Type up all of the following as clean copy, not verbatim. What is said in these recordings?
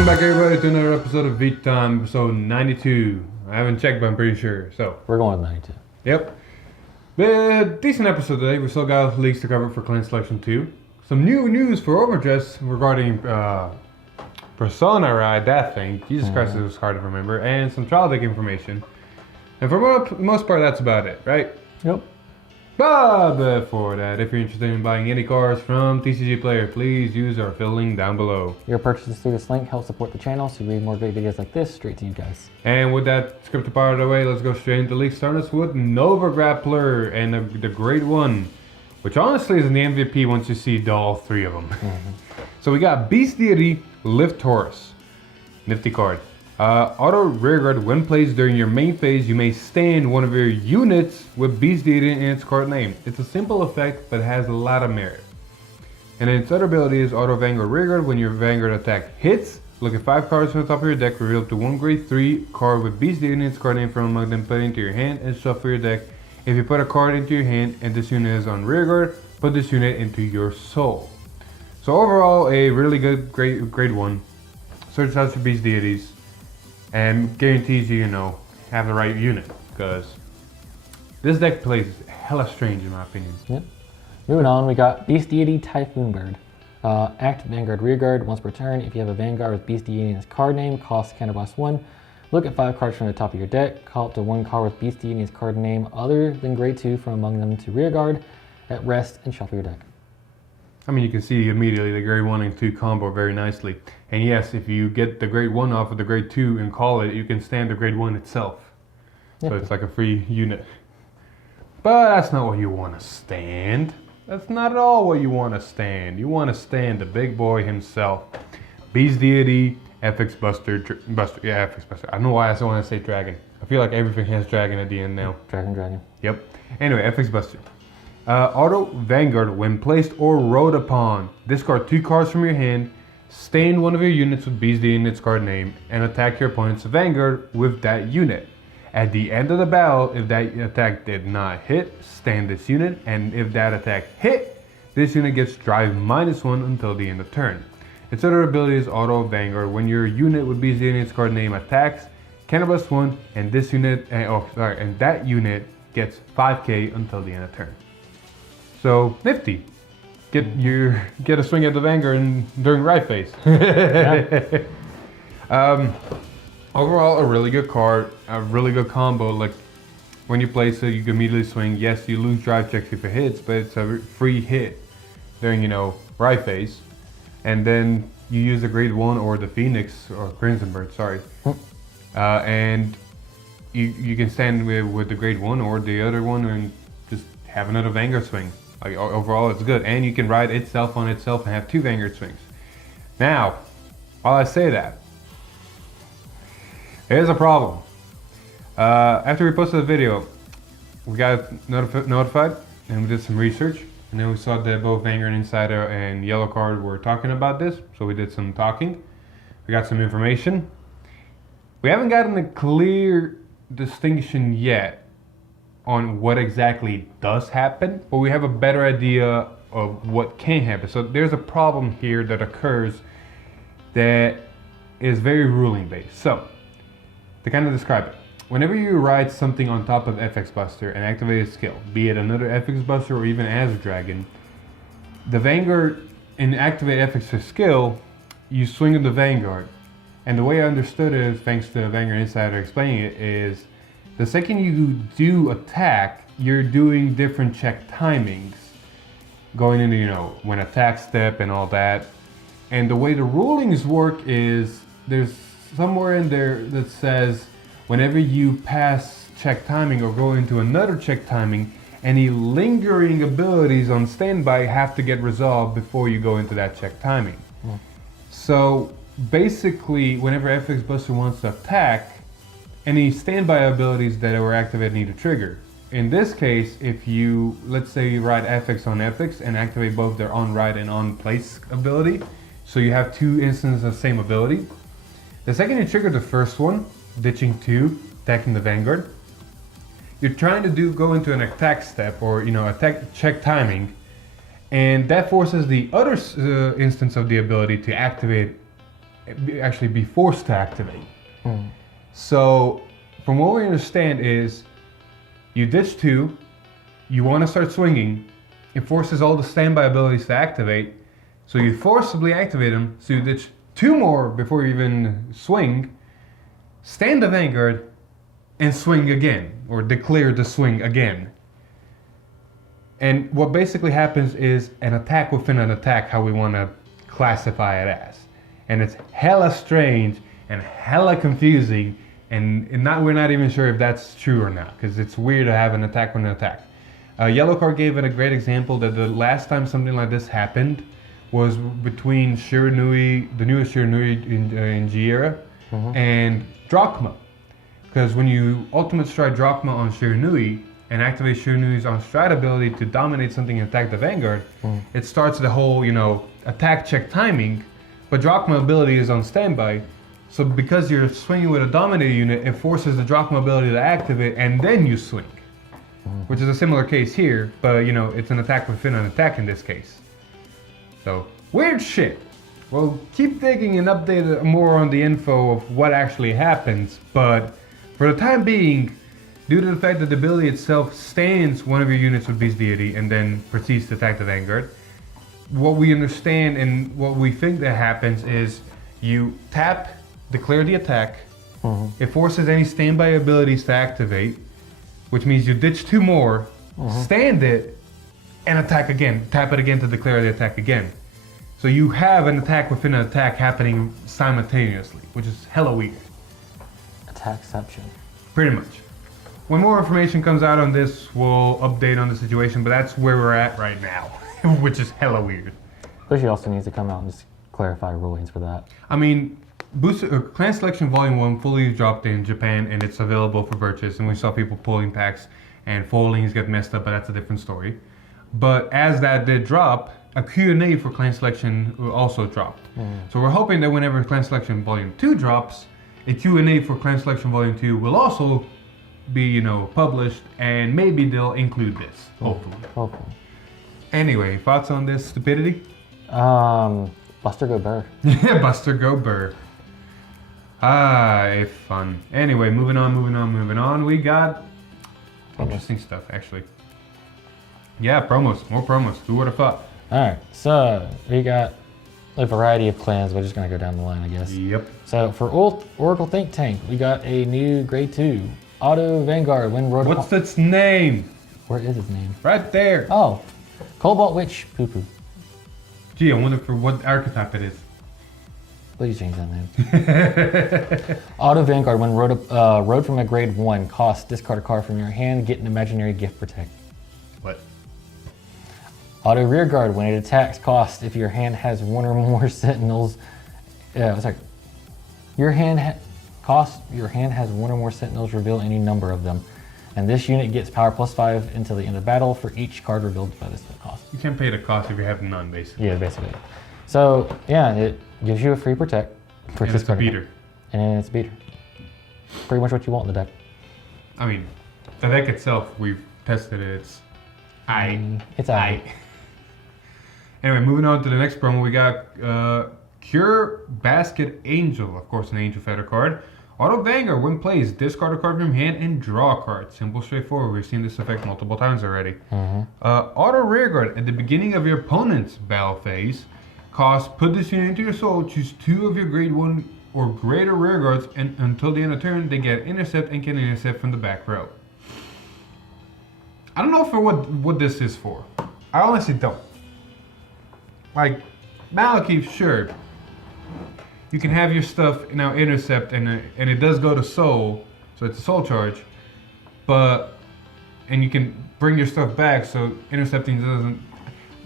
Welcome back everybody to another episode of Beat Time, episode 92. I haven't checked, but I'm pretty sure, so. We're going with 92. Yep. But decent episode today. We still got leaks to cover for Clan Selection 2. Some new news for overdress regarding Persona Ride, that thing. Jesus Christ, it was hard to remember. And some trial deck information. And for the most part, that's about it, right? Yep. But before that, if you're interested in buying any cards from TCG Player, please use our affiliate link down below. Your purchases through this link help support the channel, so we bring more great videos like this straight to you guys. And with that scripted part of the way, let's go straight into leaks. Starting us with Nova Grappler and the Great One, which honestly is an MVP once you see all three of them. So we got Beast Deity, Lift Taurus. Nifty card. Auto rearguard, when placed during your main phase, you may stand one of your units with Beast Deity in its card name. It's a simple effect, but has a lot of merit. And its other ability is Auto Vanguard Rearguard. When your Vanguard attack hits, look at 5 cards from the top of your deck, reveal up to one grade 3 card with Beast Deity in its card name from among them, put it into your hand and shuffle your deck. If you put a card into your hand and this unit is on rearguard, put this unit into your soul. So overall, a really good grade 1. Search out for Beast Deities. And guarantees you, have the right unit, because this deck plays hella strange in my opinion. Yep. Moving on, we got Beast Deity Typhoon Bird. Act Vanguard Rearguard once per turn. If you have a Vanguard with Beast Deity in its card name, cost counterblast 1. Look at 5 cards from the top of your deck. Call up to 1 card with Beast Deity in its card name other than grade 2 from among them to rearguard at rest and shuffle your deck. I mean, you can see immediately the grade 1 and 2 combo very nicely. And yes, if you get the grade 1 off of the grade 2 and call it, you can stand the grade 1 itself. So it's like a free unit. But that's not what you want to stand. That's not at all what you want to stand. You want to stand the big boy himself. Beast Deity, FX Buster. Yeah, FX Buster. I don't know why I still want to say dragon. I feel like everything has dragon at the end now. Dragon. Yep. Anyway, FX Buster. Auto Vanguard, when placed or rode upon, discard 2 cards from your hand, stand one of your units with Beast Deity in its card name, and attack your opponent's Vanguard with that unit. At the end of the battle, if that attack did not hit, stand this unit, and if that attack hit, this unit gets drive -1 until the end of turn. Its other ability is Auto Vanguard. When your unit with Beast Deity in its card name attacks, counterblast 1, and this unit, and that unit gets 5k until the end of turn. So nifty. Get a swing at the Vanguard during right phase. Overall, a really good card, a really good combo. Like when you place it, you can immediately swing. Yes, you lose drive checks if it hits, but it's a free hit during right phase. And then you use the grade 1 or the Phoenix or Crimson Bird, sorry. And you can stand with the grade 1 or the other one and just have another Vanguard swing. Like overall, it's good, and you can ride itself on itself and have 2 Vanguard swings. Now, while I say that, there's a problem. After we posted the video, we got notified, and we did some research, and then we saw that both Vanguard Insider and Yellow Card were talking about this, so we did some talking. We got some information. We haven't gotten a clear distinction yet on what exactly does happen, but we have a better idea of what can happen. So there's a problem here that occurs that is very ruling based. So to kind of describe it, whenever you ride something on top of FX Buster and activate a skill, be it another FX Buster or even Azure Dragon, the Vanguard in activate FX skill, you swing at the Vanguard. And the way I understood it, thanks to Vanguard Insider explaining it, is the second you do attack, you're doing different check timings, going into, when attack step and all that. And the way the rulings work is, there's somewhere in there that says, whenever you pass check timing or go into another check timing, any lingering abilities on standby have to get resolved before you go into that check timing. So basically, whenever FX Buster wants to attack, any standby abilities that were activated need to trigger. In this case, if you, let's say you ride FX on FX and activate both their on ride and on place ability, so you have 2 instances of the same ability. The second you trigger the first one, ditching 2, attacking the Vanguard, you're trying to go into an attack step or attack check timing, and that forces the other instance of the ability to activate actually be forced to activate. So from what we understand is you ditch 2, you want to start swinging, it forces all the standby abilities to activate, so you forcibly activate them, so you ditch 2 more before you even swing, stand the Vanguard, and swing again, or declare the swing again. And what basically happens is an attack within an attack, how we want to classify it as. And it's hella strange and hella confusing, and we're not even sure if that's true or not, because it's weird to have an attack on an attack. Yellow Card gave it a great example that the last time something like this happened was between Shiranui, the newest Shiranui in G-Era, and Drachma. Because when you Ultimate Strike Drachma on Shiranui and activate Shiranui's on Stride ability to dominate something and attack the Vanguard, it starts the whole, attack check timing, but Drachma ability is on standby. So because you're swinging with a dominated unit, it forces the Drachma ability to activate and then you swing. Which is a similar case here, but it's an attack within an attack in this case. So, weird shit. We'll keep digging and update more on the info of what actually happens, but for the time being, due to the fact that the ability itself stands one of your units with Beast Deity and then proceeds to attack the Vanguard, what we understand and what we think that happens is you tap, declare the attack, it forces any standby abilities to activate, which means you ditch 2 more, stand it, and attack again. Tap it again to declare the attack again. So you have an attack within an attack happening simultaneously, which is hella weird. Attackception. Pretty much. When more information comes out on this, we'll update on the situation, but that's where we're at right now, which is hella weird. Bushi also needs to come out and just clarify rulings for that. I mean, Clan Selection Volume 1 fully dropped in Japan and it's available for purchase, and we saw people pulling packs and foldings get messed up, but that's a different story. But as that did drop, a Q&A for Clan Selection also dropped. So we're hoping that whenever Clan Selection Volume 2 drops, a Q&A for Clan Selection Volume 2 will also be, published, and maybe they'll include this, hopefully. Anyway, thoughts on this stupidity? Buster go Burr. Yeah, Buster go Burr. Ah, fun. Anyway, moving on. We got interesting stuff, actually. Yeah, more promos. Who would have thought? Alright, so we got a variety of clans. We're just going to go down the line, I guess. Yep. So for Oracle Think Tank, we got a new Grade 2 Auto Vanguard when Rhoda. What's its name? Where is his name? Right there. Oh, Cobalt Witch Poo Poo. Gee, I wonder for what archetype it is. Please change that name. Auto Vanguard when rode from a Grade 1 cost, discard a card from your hand, get an imaginary gift protect. What? Auto Rearguard when it attacks cost if your hand has 1 or more sentinels. Your hand has 1 or more sentinels, reveal any number of them. And this unit gets power +5 until the end of battle for each card revealed by this cost. You can't pay the cost if you have none, basically. Yeah, basically. So, yeah, it gives you a free protect. For And it's a beater. And it's a beater. Pretty much what you want in the deck. I mean, the deck itself, we've tested it. It's aight. It's aight. Anyway, moving on to the next promo, we got Cure Basket Angel, of course, an Angel Feather card. Auto Vanguard, when plays, discard a card from your hand and draw a card. Simple, straightforward. We've seen this effect multiple times already. Auto Rearguard, at the beginning of your opponent's battle phase, put this unit into your soul, choose 2 of your Grade 1 or greater Rearguards, and until the end of turn, they get intercept and can intercept from the back row. I don't know for what this is for. I honestly don't. Like, Malekith, sure. You can have your stuff now intercept, and it does go to soul, so it's a soul charge. And you can bring your stuff back, so intercepting doesn't.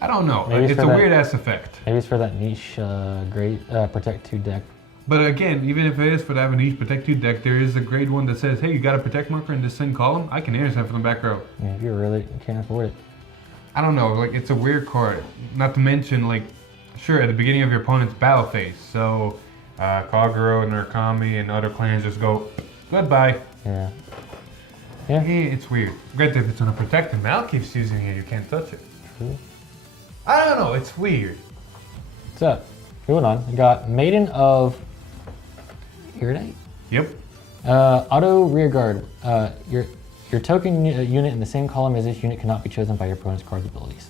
I don't know. It's a weird ass effect. Maybe it's for that niche Protect 2 deck. But again, even if it is for that niche Protect 2 deck, there is a Grade 1 that says, hey, you got a Protect marker in this same column? I can intercept from the back row. Yeah, if you really can't afford it. I don't know, like, it's a weird card. Not to mention, like, sure, at the beginning of your opponent's battle phase, so Kagero and Narukami and other clans just go, goodbye. Yeah. It's weird. Granted, if it's on a Protect and Malekith's using it, you can't touch it. True. I don't know, it's weird. So, moving on, we got Maiden of You're at 8. Yep. Auto rearguard. Your token unit in the same column as this unit cannot be chosen by your opponent's card's abilities.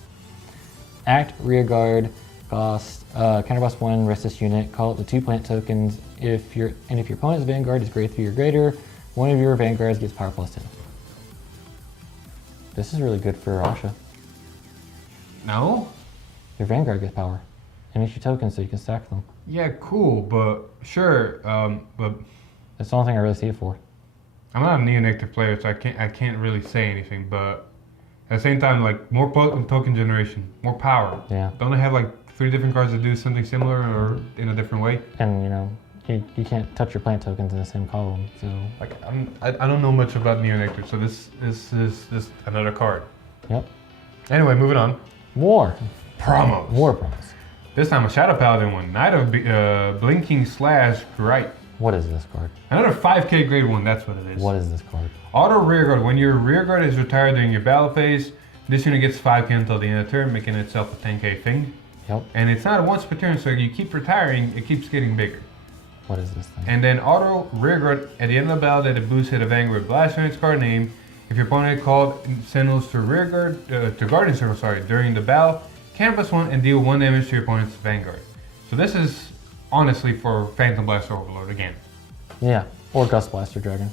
Act rearguard. Cost counterblast 1. Rest this unit. Call up the 2 plant tokens. If your opponent's Vanguard is grade 3 or greater, one of your Vanguards gets power plus 10. This is really good for Asha. No? Your Vanguard gets power. It makes you tokens so you can stack them. Yeah, cool, but sure. But That's the only thing I really see it for. I'm not a Neonectar player, so I can't really say anything. But at the same time, like more potent token generation, more power. Yeah. Don't they have like 3 different cards that do something similar or in a different way? And you know, you can't touch your plant tokens in the same column, so. Like I don't know much about Neonectar, so this is just another card. Yep. Anyway, moving on. More Promos. promos. This time a Shadow Paladin one. Knight of Blinking Slash Gright. What is this card? Another 5k grade 1, that's what it is. What is this card? Auto rearguard. When your rearguard is retired during your battle phase, this unit gets 5k until the end of the turn, making itself a 10k thing. Yep. And it's not once per turn, so you keep retiring, it keeps getting bigger. What is this thing? And then auto rearguard at the end of the battle that it boosts hit a Vanguard blast unit's card name. If your opponent called Sentinels to rearguard to Guardian Circle, during the battle, canvas 1 and deal 1 damage to your opponent's Vanguard. So this is honestly for Phantom Blaster Overlord again. Yeah, or Gust Blaster Dragon.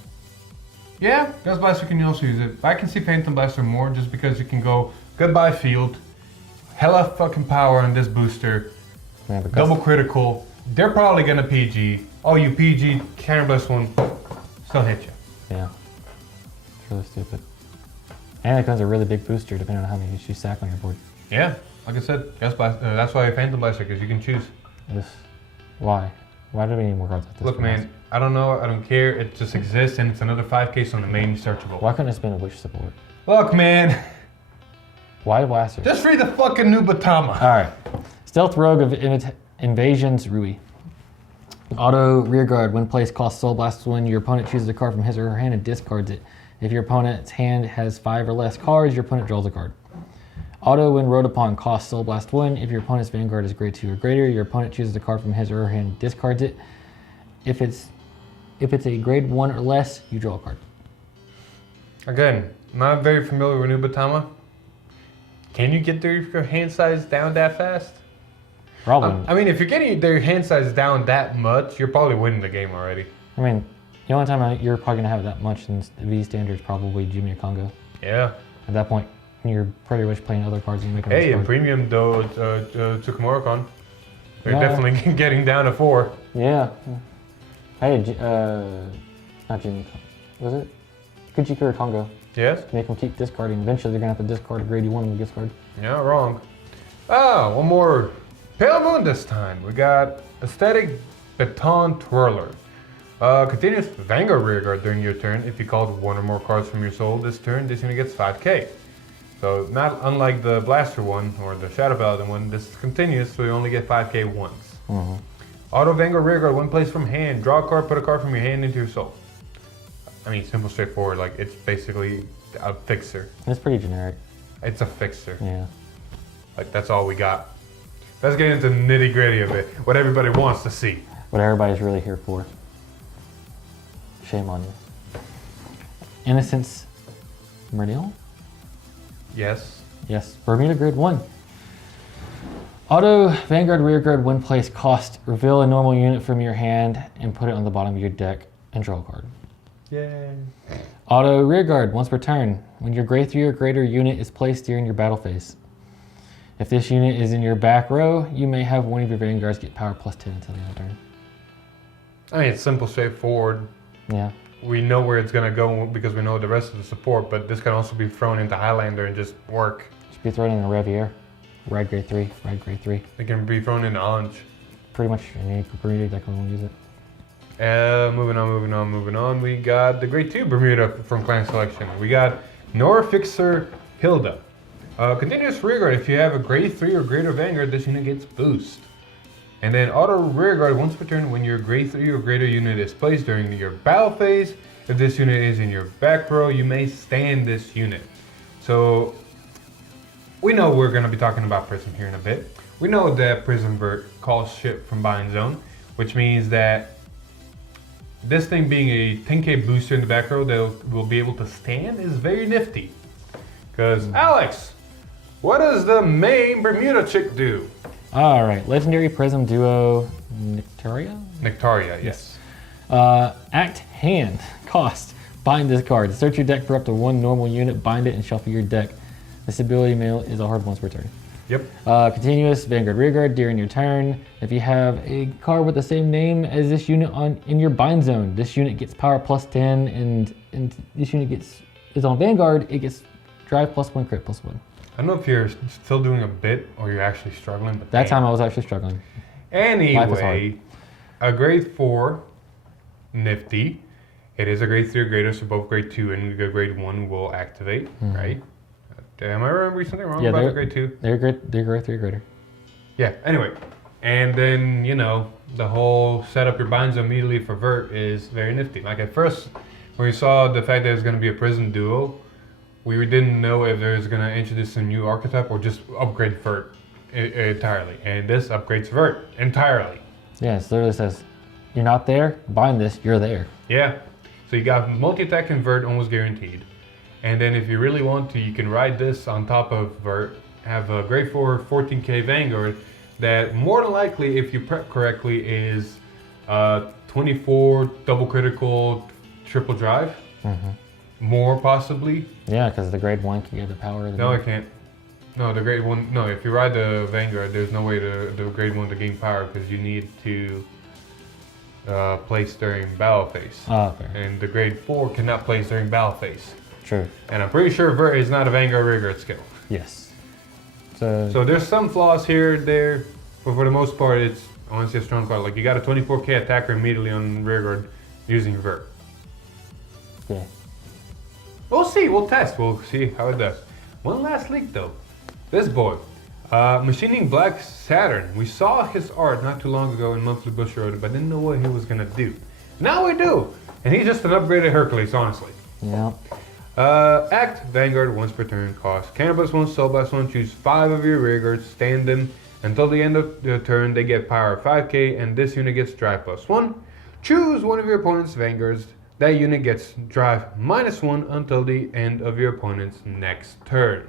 Yeah, Gust Blaster can also use it. I can see Phantom Blaster more just because you can go goodbye field, hella fucking power on this booster, Yeah, but double critical. They're probably gonna PG. Oh, you PG, Counterblast 1, still hit you. Yeah. It's really stupid. And it becomes a really big booster depending on how many you stack on your board. Yeah, like I said, Gust Blaster, that's why Phantom Blaster, because you can choose. Why? Why do we need more cards like this? Look, man, I don't know, I don't care. It just exists, and it's another 5k on the main searchable. Why couldn't it spin a Witch support? Look, man, Why Blaster? just read the fucking Nubatama. Alright. Stealth Rogue of Invasions Rui. Auto rearguard. When placed, costs Soul Blast when your opponent chooses a card from his or her hand and discards it. If your opponent's hand has 5 or less cards, your opponent draws a card. Auto when rode upon costs Soul Blast 1. If your opponent's Vanguard is grade 2 or greater, your opponent chooses a card from his or her hand and discards it. If it's a grade 1 or less, you draw a card. Again, not very familiar with Nubatama. Can you get their hand size down that fast? Probably. I mean, if you're getting their hand size down that much, you're probably winning the game already. I mean, the only time you're probably going to have it that much in V standard is probably Jimmy or Congo. Yeah. At that point, you're pretty much playing other cards and making Hey, those in cards. premium though, Tsukumoricon, they're Yeah. definitely getting down to 4. Yeah. Hey, not Jimmy. Was it? Kujika or Congo. Yes? Make them keep discarding. Eventually, they're going to have to discard a grade 1 discard. Yeah, wrong. Ah, one more. Pale Moon this time. We got Aesthetic Baton Twirler. Continuous Vanguard rearguard during your turn. If you called 1 or more cards from your soul this turn, this unit gets 5k. So not unlike the Blaster one or the Shadow Paladin one, this is continuous, so you only get 5k once. Mm-hmm. Auto Vanguard rearguard, when placed from hand, draw a card, put a card from your hand into your soul. I mean, simple, straightforward. Like, it's basically a fixer. It's pretty generic. It's a fixer. Yeah. Like, that's all we got. Let's get into the nitty gritty of it. What everybody wants to see. What everybody's really here for. Shame on you. Innocence Meridian? Yes. Yes. Bermuda grade 1. Auto Vanguard rearguard when placed cost. Reveal a normal unit from your hand and put it on the bottom of your deck and draw a card. Yay. Auto rearguard once per turn. When your grade 3 or greater unit is placed during your battle phase. If this unit is in your back row, you may have one of your Vanguards get power plus 10 until the end of the turn. I mean, it's simple, straightforward. Yeah. We know where it's going to go because we know the rest of the support, but this can also be thrown into Highlander and just work. Should be thrown in a Revier. Ride grade 3. Ride grade 3. It can be thrown into Orange. Pretty much any Bermuda deck will use it. Moving on. We got the grade 2 Bermuda from Clan Selection. We got Norfixer Hilda. Continuous rearguard. If you have a grade 3 or greater Vanguard, this unit gets boost. And then auto rearguard once per turn when your grade 3 or greater unit is placed during your battle phase. If this unit is in your back row, you may stand this unit. So we know we're going to be talking about Prism here in a bit. We know that Prism Vert calls shit from Bind Zone, which means that this thing being a 10k booster in the back row that will be able to stand is very nifty. Because, Alex, what does the main Bermuda chick do? All right, Legendary Prism Duo Nectaria? Nectaria, yes. Act hand. Cost. Bind this card. Search your deck for up to one normal unit, bind it, and shuffle your deck. This ability is a hard once per turn. Yep. Continuous Vanguard Rearguard during your turn. If you have a card with the same name as this unit in your bind zone, this unit gets power plus 10, and this unit is on Vanguard, it gets drive plus 1, crit plus 1. I don't know if you're still doing a bit or you're actually struggling. But That time I was actually struggling. Anyway, a grade 4, nifty. It is a grade 3 or greater, so both grade 2 and grade 1 will activate, right? Am I remembering something wrong about the grade 2? They're grade 3 or greater. Yeah, anyway. And then, you know, the whole set up your binds immediately for Vert is very nifty. Like at first, when we saw the fact that it's going to be a Prism Duo, we didn't know if there's going to introduce a new archetype or just upgrade Vert entirely. And this upgrades Vert entirely. Yeah, it literally says, you're not there, bind this, you're there. Yeah. So you got multi-attack and Vert almost guaranteed. And then if you really want to, you can ride this on top of Vert, have a grade 4 14k Vanguard that more than likely, if you prep correctly, is 24 double critical triple drive. More possibly. Yeah, because the grade 1 can give the power of the No, it can't. No, the grade 1, no, if you ride the Vanguard, there's no way the grade 1 to gain power because you need to place during battle phase. Oh, fair. And the grade 4 cannot place during battle phase. True. And I'm pretty sure Vert is not a Vanguard Rearguard skill. Yes. So there's some flaws here, there, but for the most part, it's honestly a strong card. Like you got a 24k attacker immediately on Rearguard using Vert. yeah. We'll see, we'll test, we'll see how it does. One last leak though. This boy, Machining Black Saturn. We saw his art not too long ago in Monthly Bush Road, but didn't know what he was gonna do. Now we do! And he's just an upgraded Hercules, honestly. Yeah. Act Vanguard once per turn, cost Canvas 1, Soul Blast 1, choose 5 of your Rearguards, stand them until the end of the turn. They get power 5k, and this unit gets drive plus 1. Choose one of your opponent's Vanguards. That unit gets drive -1 until the end of your opponent's next turn.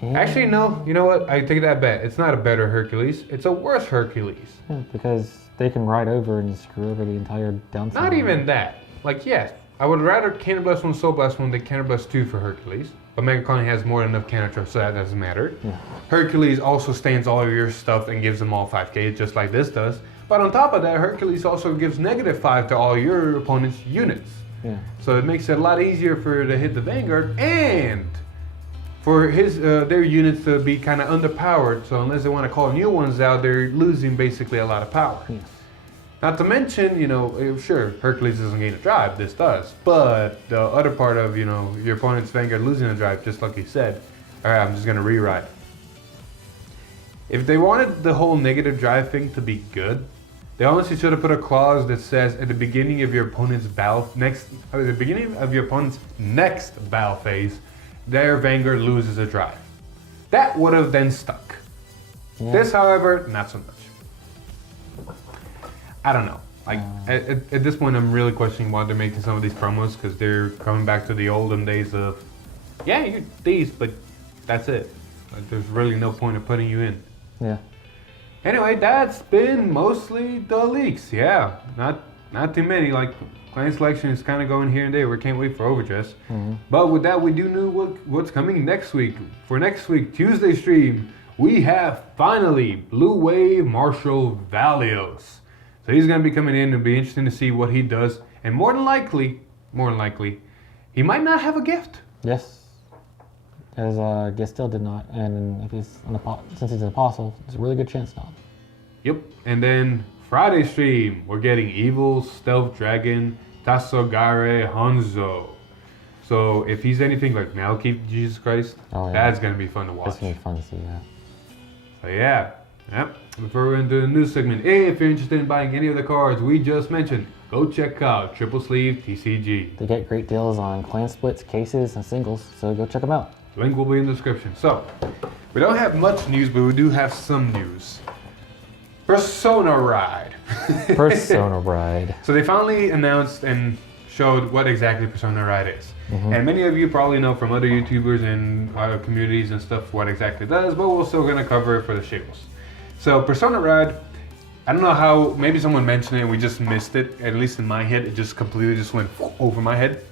Yeah. Actually, no, you know what? I take that back. It's not a better Hercules, it's a worse Hercules. Yeah, because they can ride over and screw over the entire downside. Not even that. Like, yes, I would rather Cannon Blast 1, Soul Blast 1 than Cannon Blast 2 for Hercules. But Mega Colony has more than enough Cannon Trust, so that doesn't matter. Yeah. Hercules also stands all of your stuff and gives them all 5k, just like this does. But on top of that, Hercules also gives -5 to all your opponent's units. Yeah. So it makes it a lot easier for to hit the Vanguard and for their units to be kind of underpowered. So unless they want to call new ones out, they're losing basically a lot of power. Yes. Not to mention, you know, sure, Hercules doesn't gain a drive, this does. But the other part of, you know, your opponent's Vanguard losing a drive, just like he said, all right, I'm just going to rewrite. If they wanted the whole negative drive thing to be good, they honestly should have put a clause that says at the beginning of your opponent's next battle phase, their Vanguard loses a drive. That would have then stuck. Yeah. This, however, not so much. I don't know. Like at this point, I'm really questioning why they're making some of these promos because they're coming back to the olden days of, yeah, you're these, but that's it. Like, there's really no point of putting you in. Yeah. Anyway, that's been mostly the leaks. Yeah, not too many. Like clan selection is kind of going here and there. We can't wait for overdress. But with that, we do know what's coming next week. For next week, Tuesday stream, we have finally Blue Wave Marshall Valios. So he's going to be coming in. It'll be interesting to see what he does. And more than likely, he might not have a gift. Yes. Because Gestil did not, and if he's since he's an apostle, there's a really good chance not. Yep. And then Friday stream, we're getting Evil Stealth Dragon Tasogare Hanzo. So if he's anything like Malkeep Jesus Christ, that's going to be fun to watch. That's going to be fun to see, yeah. So yeah. Yep. Before we enter the news segment, if you're interested in buying any of the cards we just mentioned, go check out Triple Sleeve TCG. They get great deals on clan splits, cases, and singles, so go check them out. Link will be in the description. So, we don't have much news, but we do have some news. Persona Ride. Persona Ride. So they finally announced and showed what exactly Persona Ride is. And many of you probably know from other YouTubers and other communities and stuff what exactly it does, but we're still going to cover it for the shippers. So Persona Ride, I don't know how, maybe someone mentioned it and we just missed it. At least in my head, it just completely just went over my head.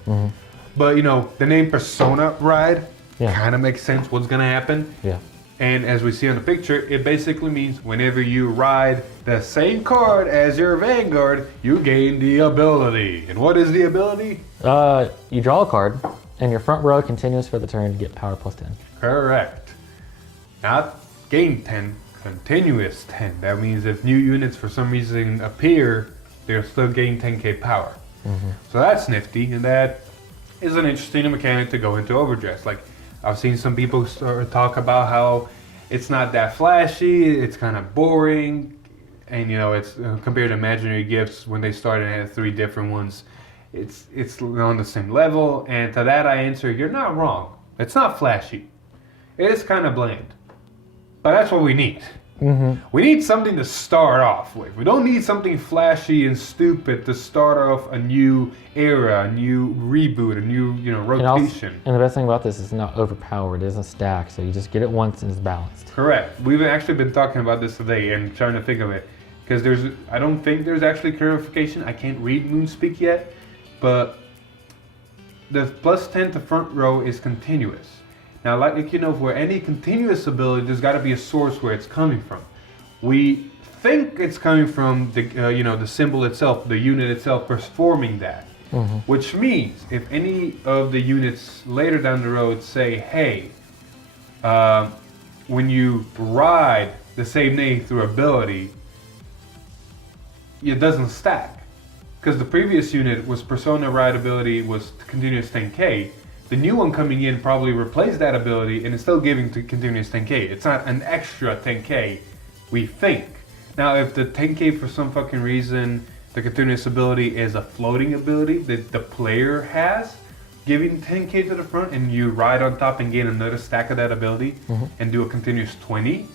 But you know, the name Persona Ride kind of makes sense what's going to happen. Yeah. And as we see on the picture, it basically means whenever you ride the same card as your Vanguard, you gain the ability. And what is the ability? You draw a card, and your front row continues for the turn to get power plus 10. Correct. Not gain 10, continuous 10. That means if new units for some reason appear, they'll still gain 10k power. So that's nifty, and that is an interesting mechanic to go into overdress. Like, I've seen some people talk about how it's not that flashy, it's kind of boring, and you know, it's compared to imaginary gifts when they started and had 3 different ones, it's on the same level. And to that I answer, you're not wrong. It's not flashy. It is kind of bland, but that's what we need. We need something to start off with. We don't need something flashy and stupid to start off a new era, a new reboot, a new rotation. And the best thing about this is it's not overpowered. It isn't stacked, so you just get it once and it's balanced. Correct. We've actually been talking about this today and trying to think of it, because I don't think there's actually clarification. I can't read Moonspeak yet, but the plus 10 to front row is continuous. Now, like you know, for any continuous ability, there's got to be a source where it's coming from. We think it's coming from the the symbol itself, the unit itself performing that. Which means if any of the units later down the road say, hey, when you ride the same name through ability, it doesn't stack. Because the previous unit was Persona Ride ability was continuous 10k. The new one coming in probably replaced that ability and it's still giving to continuous 10k. It's not an extra 10k, we think. Now, if the 10k for some fucking reason, the continuous ability is a floating ability that the player has, giving 10k to the front, and you ride on top and gain another stack of that ability and do a continuous 20,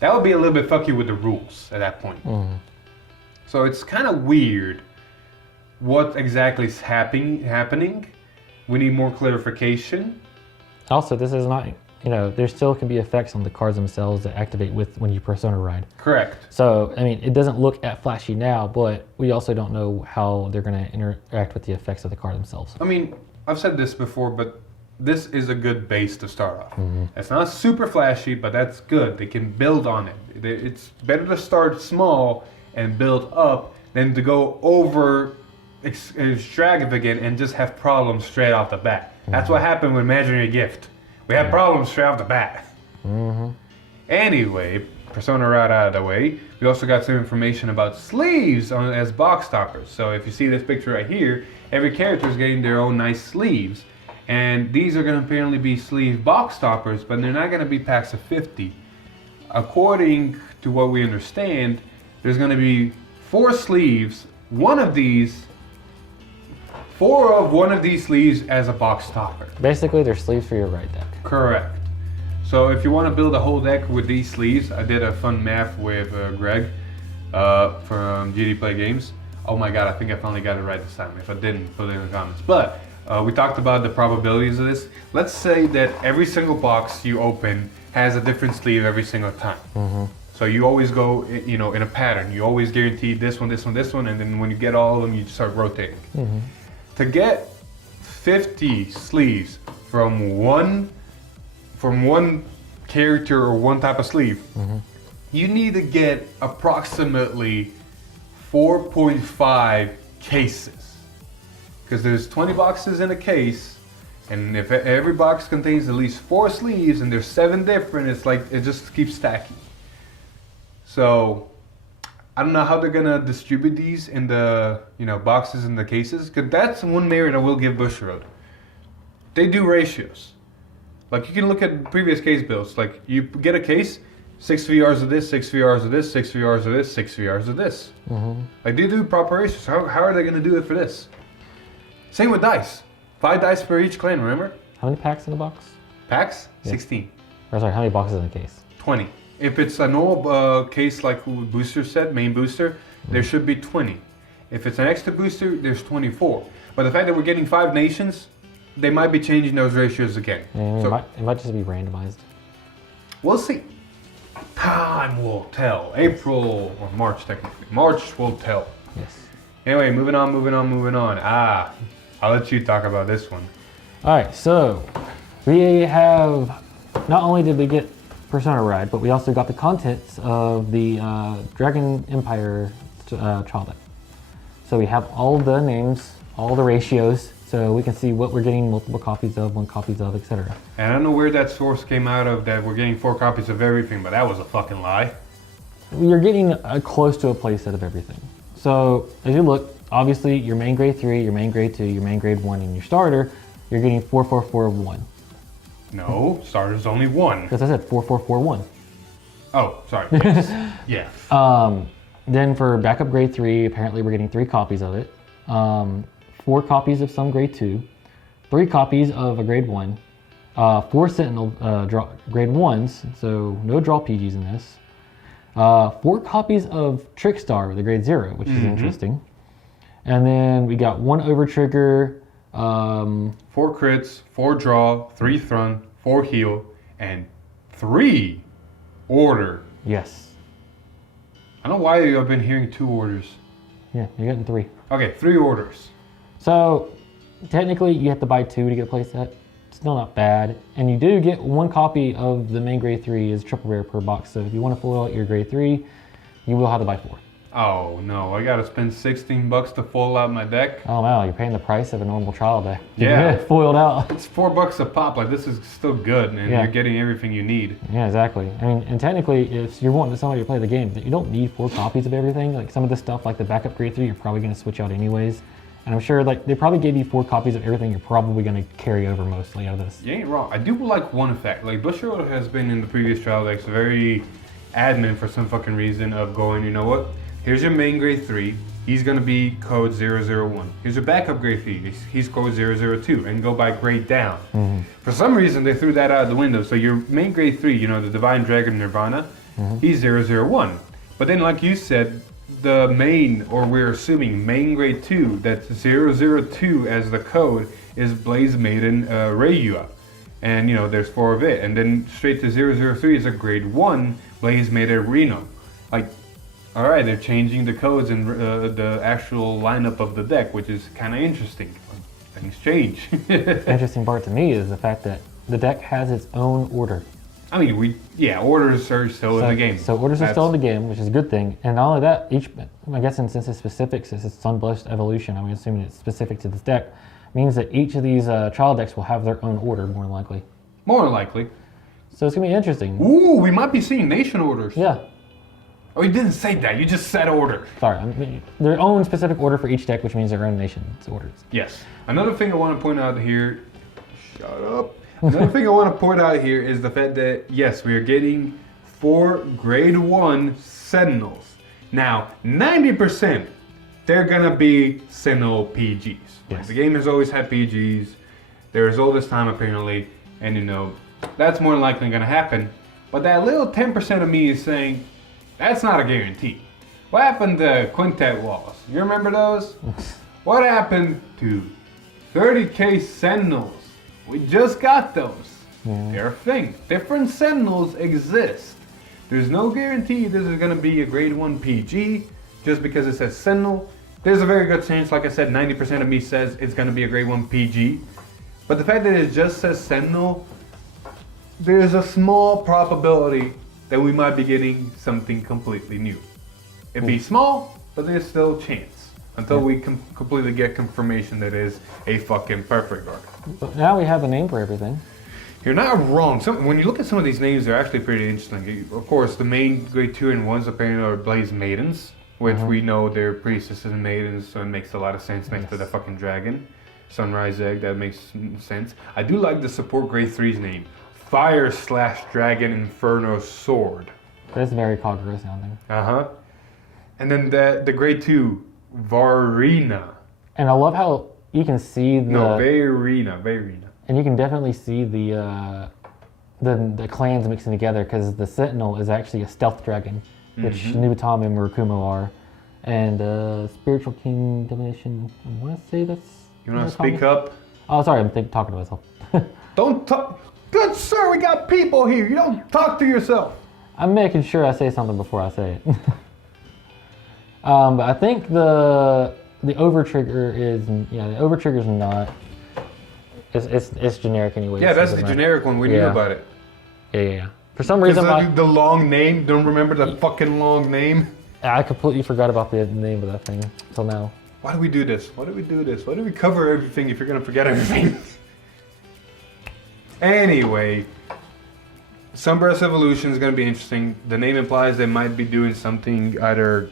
that would be a little bit fucky with the rules at that point. So it's kind of weird what exactly is happening. We need more clarification. Also, this is not, there still can be effects on the cards themselves that activate when you Persona Ride. Correct. So, I mean, it doesn't look at flashy now, but we also don't know how they're going to interact with the effects of the card themselves. I mean, I've said this before, but this is a good base to start off. It's not super flashy, but that's good. They can build on it. It's better to start small and build up than to go over extravagant and just have problems straight off the bat. That's what happened with Imaginary Gift. We had problems straight off the bat. Anyway, Persona Ride out of the way, we also got some information about sleeves as box toppers. So if you see this picture right here, every character is getting their own nice sleeves. And these are going to apparently be sleeve box toppers, but they're not going to be packs of 50. According to what we understand, there's going to be 4 sleeves, 4 of one of these sleeves as a box topper. Basically, they're sleeves for your right deck. Correct. So if you want to build a whole deck with these sleeves, I did a fun math with Greg from GD Play Games. Oh my god, I think I finally got it right this time. If I didn't, put it in the comments. But we talked about the probabilities of this. Let's say that every single box you open has a different sleeve every single time. So you always go, in a pattern. You always guarantee this one, this one, this one, and then when you get all of them, you start rotating. To get 50 sleeves from one character or one type of sleeve, you need to get approximately 4.5 cases. Because there's 20 boxes in a case, and if every box contains at least 4 sleeves and there's 7 different, it's like it just keeps stacking. So I don't know how they're gonna distribute these in the boxes in the cases, because that's one merit I will give Bushiroad. They do ratios. Like you can look at previous case builds. Like you get a case, 6 VRs of this, 6 VRs of this, 6 VRs of this, 6 VRs of this. Like they do proper ratios. How are they gonna do it for this? Same with dice. 5 dice per each clan. Remember? How many packs in the box? Packs? 16. Or sorry, how many boxes in the case? 20. If it's a normal case like Booster said, main booster, there should be 20. If it's an extra booster, there's 24. But the fact that we're getting 5 nations, they might be changing those ratios again. Yeah, So it might just be randomized. we'll see. Time will tell. April or March technically. March will tell. Yes. Anyway, moving on. I'll let you talk about this one. All right, so we have, not only did we get Persona Ride, but we also got the contents of the Dragon Empire trial deck. So we have all the names, all the ratios, so we can see what we're getting multiple copies of, 1 copies of, etc. And I don't know where that source came out of that we're getting 4 copies of everything, but that was a fucking lie. You're getting close to a playset of everything. So as you look, obviously your main grade 3, your main grade 2, your main grade 1, and your starter, you're getting 4, 4, 4, 1. No, starter's only 1. Because I said 4, 4, 4, 1. Oh, sorry. Yes. Yeah. Then for backup grade 3, apparently we're getting 3 copies of it. 4 copies of some grade 2, 3 copies of a grade 1, 4 Sentinel grade 1s, so no draw PGs in this. 4 copies of Trickstar with a grade 0, which is interesting. And then we got 1 Overtrigger, 4 crits, 4 draw, 3 thrun, 4 heal, and 3 order. Yes. I don't know why I've been hearing 2 orders. Yeah, you're getting 3. Okay, 3 orders. So technically you have to buy 2 to get a playset. Still not bad. And you do get 1 copy of the main grade 3 as triple rare per box. So if you want to full out your grade 3, you will have to buy 4. Oh no, I gotta spend $16 to full out my deck. Oh wow, you're paying the price of a normal trial deck. Yeah. Get foiled out. It's $4 a pop, like this is still good, and Yeah. you're getting everything you need. Yeah, exactly. I mean, and technically, if you're wanting somebody to play the game, you don't need 4 copies of everything. Like some of the stuff, like the backup grade 3, you're probably going to switch out anyways. And I'm sure, like, they probably gave you 4 copies of everything you're probably going to carry over mostly out of this. You ain't wrong. I do like one effect. Like Bushiroad has been in the previous trial decks very adamant for some fucking reason of going, you know what? Here's your main grade 3. He's gonna be code 001. Here's your backup grade 3. He's code 002, and go by grade down. For some reason, they threw that out of the window. So your main grade 3, you know, the Divine Dragon Nirvana, he's 001. But then, like you said, the main, or we're assuming main grade 2, that's 002 as the code, is Blaze Maiden Reiyua. And, you know, there's 4 of it. And then straight to 003 is a grade 1 Blaze Maiden Reno. Like, all right, they're changing the codes and the actual lineup of the deck, which is kind of interesting. Things change. The interesting part to me is the fact that the deck has its own order. I mean, orders are still in the game. So orders are still in the game, which is a good thing. And not only that, I guess since it's specific, since it's Sunblessed Evolution, I'm assuming it's specific to this deck, means that each of these trial decks will have their own order, more than likely. More than likely. So it's going to be interesting. Ooh, we might be seeing nation orders. Yeah. Oh, you didn't say that. You just said order. Sorry. I mean, their own specific order for each deck, which means their own nation's orders. Yes. Another thing I want to point out here. Shut up. Another thing I want to point out here is the fact that, yes, we are getting 4 grade 1 Sentinels. Now, 90%, they're going to be Sentinel PGs. Yes. The game has always had PGs. They're as old as time, apparently. And, you know, that's more than likely going to happen. But that little 10% of me is saying, that's not a guarantee. What happened to Quintet Walls? You remember those? What happened to 30k Sentinels? We just got those. Yeah. They're a thing. Different Sentinels exist. There's no guarantee this is going to be a grade 1 PG just because it says Sentinel. There's a very good chance, like I said, 90% of me says it's going to be a grade 1 PG. But the fact that it just says Sentinel, there's a small probability that we might be getting something completely new. It'd be small, but there's still a chance until we completely get confirmation that it is a fucking perfect order. But now we have a name for everything. You're not wrong. When you look at some of these names, they're actually pretty interesting. Of course, the main grade 2 and 1s apparently are Blaze Maidens, which we know they're priestesses and maidens, so it makes a lot of sense next to the fucking dragon. Sunrise Egg, that makes sense. I do like the support grade 3's name. Fire / Dragon Inferno Sword. That's very Kagura sounding. Uh-huh. And then the grade 2, Varina. And I love how you can see the... No, Varina. And you can definitely see the clans mixing together because the Sentinel is actually a stealth dragon, which Nubitama and Murakumo are. And Spiritual King Domination. I want to say that's. You want to speak up? Oh, sorry, I'm talking to myself. Don't talk. Good sir, we got people here. You don't talk to yourself. I'm making sure I say something before I say it. But I think the over trigger is the over trigger is not. It's generic anyway. Yeah, that's the generic one. We knew about it. Yeah. For some reason, the long name. Don't remember the fucking long name. I completely forgot about the name of that thing until now. Why do we do this? Why do we do this? Why do we cover everything if you're gonna forget everything? Anyway, Sunburst Evolution is gonna be interesting. The name implies they might be doing something either.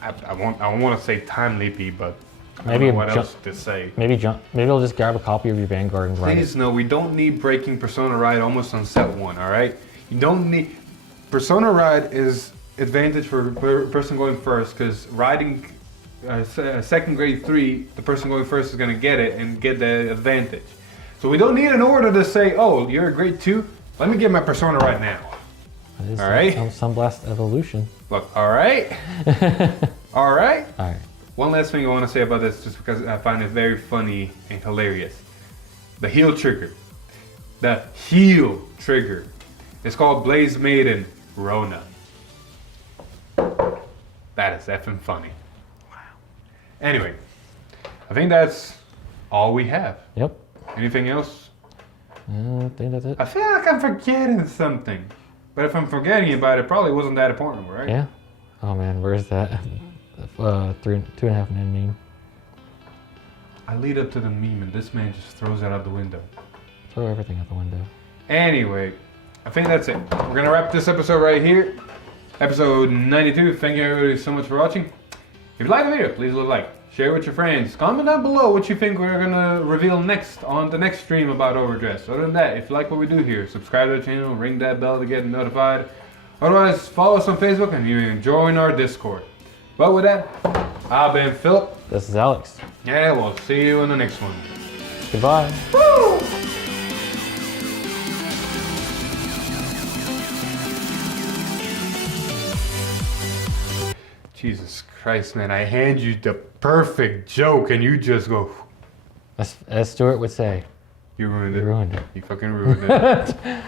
I want to say time leapy, but I don't know what else to say. Maybe I'll just grab a copy of your Vanguard and write it. Please no, we don't need Breaking Persona Ride almost on set 1. All right, you don't need. Persona Ride is advantage for person going first because riding second grade 3, the person going first is gonna get it and get the advantage. So we don't need an order to say, oh, you're a grade 2. Let me get my Persona right now. All right. Sunblast Evolution. Look, all right. All right. All right. One last thing I want to say about this, just because I find it very funny and hilarious. The heel trigger. The heel trigger. It's called Blaze Maiden Rona. That is effing funny. Wow. Anyway, I think that's all we have. Yep. Anything else? I think that's it. I feel like I'm forgetting something. But if I'm forgetting about it, it probably wasn't that important, right? Yeah. Oh man, where's that 2.5 man meme? I lead up to the meme and this man just throws it out the window. Throw everything out the window. Anyway, I think that's it. We're gonna wrap this episode right here. Episode 92. Thank you everybody so much for watching. If you like the video, please leave a like. Share with your friends. Comment down below what you think we're gonna reveal next on the next stream about overdress. Other than that, if you like what we do here, subscribe to the channel, ring that bell to get notified. Otherwise, follow us on Facebook and you can join our Discord. But with that, I've been Philip. This is Alex. Yeah, we'll see you in the next one. Goodbye. Woo! Jesus Christ, man, I hand you the perfect joke and you just go. As Stuart would say. You ruined it. You ruined it. You fucking ruined it.